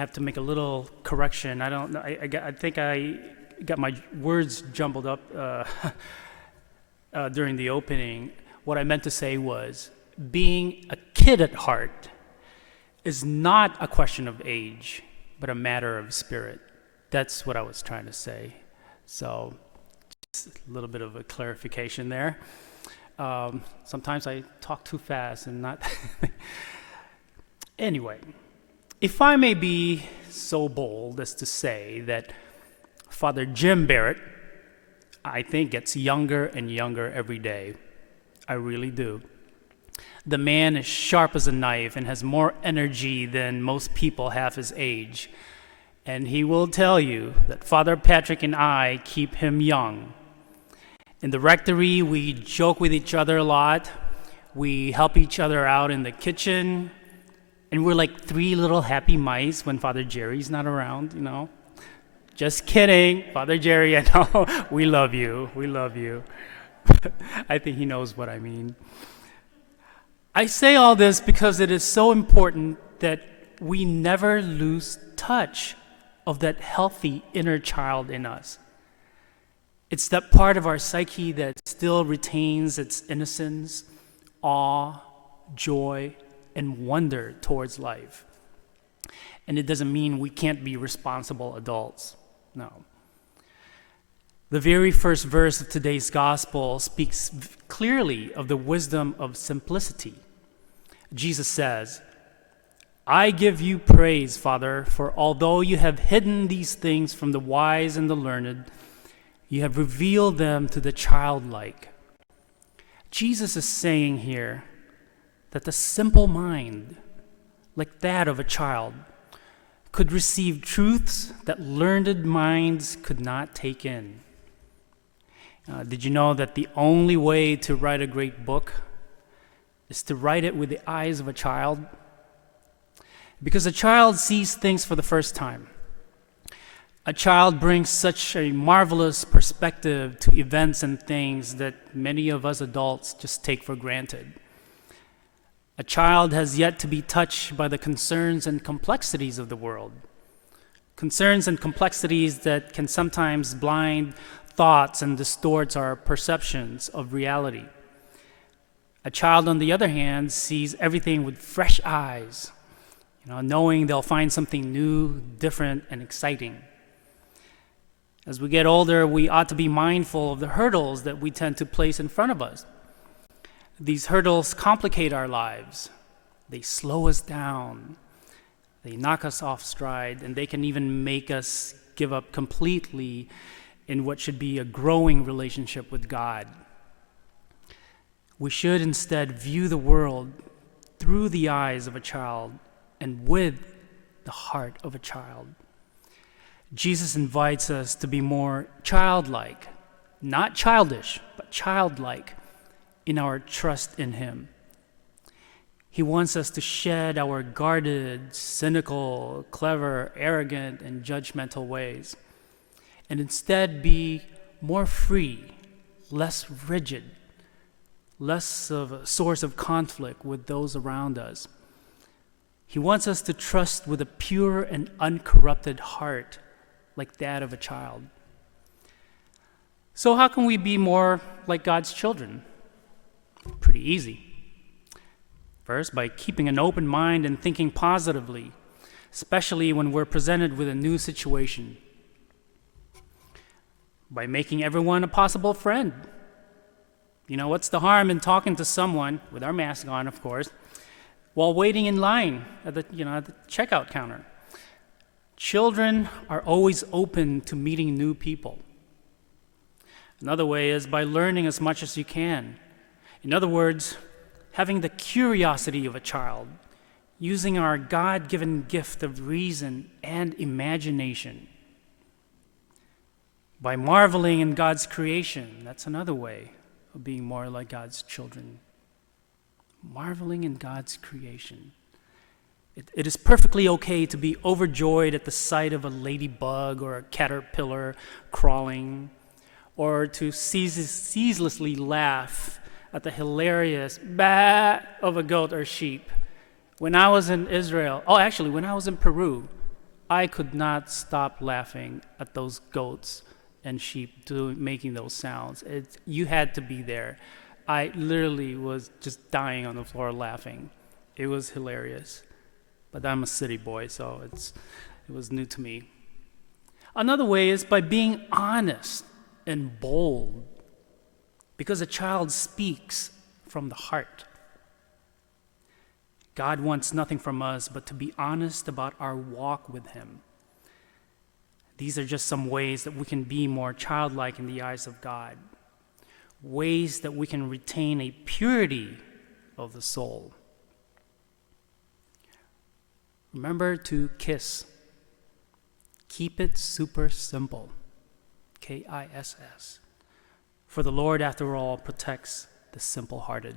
have to make a little correction. I don't know. I think I got my words jumbled up during the opening. What I meant to say was, being a kid at heart is not a question of age, but a matter of spirit. That's what I was trying to say. So, just a little bit of a clarification there. Sometimes I talk too fast and not. Anyway, if I may be so bold as to say that Father Jim Barrett, I think, gets younger and younger every day. I really do. The man is sharp as a knife and has more energy than most people half his age. And he will tell you that Father Patrick and I keep him young. In the rectory, we joke with each other a lot. We help each other out in the kitchen. And we're like three little happy mice when Father Jerry's not around, you know. Just kidding, Father Jerry, I know. We love you. We love you. I think he knows what I mean. I say all this because it is so important that we never lose touch of that healthy inner child in us. It's that part of our psyche that still retains its innocence, awe, joy, and wonder towards life. And it doesn't mean we can't be responsible adults. No. The very first verse of today's gospel speaks clearly of the wisdom of simplicity. Jesus says, "I give you praise, Father, for although you have hidden these things from the wise and the learned, you have revealed them to the childlike." Jesus is saying here that the simple mind, like that of a child, could receive truths that learned minds could not take in. Did you know that the only way to write a great book is to write it with the eyes of a child? Because a child sees things for the first time. A child brings such a marvelous perspective to events and things that many of us adults just take for granted. A child has yet to be touched by the concerns and complexities of the world. Concerns and complexities that can sometimes blind thoughts and distort our perceptions of reality. A child, on the other hand, sees everything with fresh eyes, knowing they'll find something new, different, and exciting. As we get older, we ought to be mindful of the hurdles that we tend to place in front of us. These hurdles complicate our lives. They slow us down. They knock us off stride, and they can even make us give up completely in what should be a growing relationship with God. We should instead view the world through the eyes of a child and with the heart of a child. Jesus invites us to be more childlike, not childish, but childlike in our trust in him. He wants us to shed our guarded, cynical, clever, arrogant, and judgmental ways, and instead be more free, less rigid, less of a source of conflict with those around us. He wants us to trust with a pure and uncorrupted heart, like that of a child. So how can we be more like God's children? Pretty easy. First, by keeping an open mind and thinking positively, especially when we're presented with a new situation. By making everyone a possible friend. What's the harm in talking to someone, with our mask on, of course, while waiting in line at the checkout counter? Children are always open to meeting new people. Another way is by learning as much as you can. In other words, having the curiosity of a child, using our God-given gift of reason and imagination. By marveling in God's creation, that's another way of being more like God's children. Marveling in God's creation. It is perfectly okay to be overjoyed at the sight of a ladybug or a caterpillar crawling, or to ceaselessly laugh at the hilarious bah of a goat or sheep. When I was in Israel, when I was in Peru, I could not stop laughing at those goats and sheep making those sounds. You had to be there. I literally was just dying on the floor laughing. It was hilarious. But I'm a city boy, so it was new to me. Another way is by being honest and bold, because a child speaks from the heart. God wants nothing from us but to be honest about our walk with Him. These are just some ways that we can be more childlike in the eyes of God, ways that we can retain a purity of the soul. Remember to kiss. Keep it super simple. KISS. For the Lord, after all, protects the simple-hearted.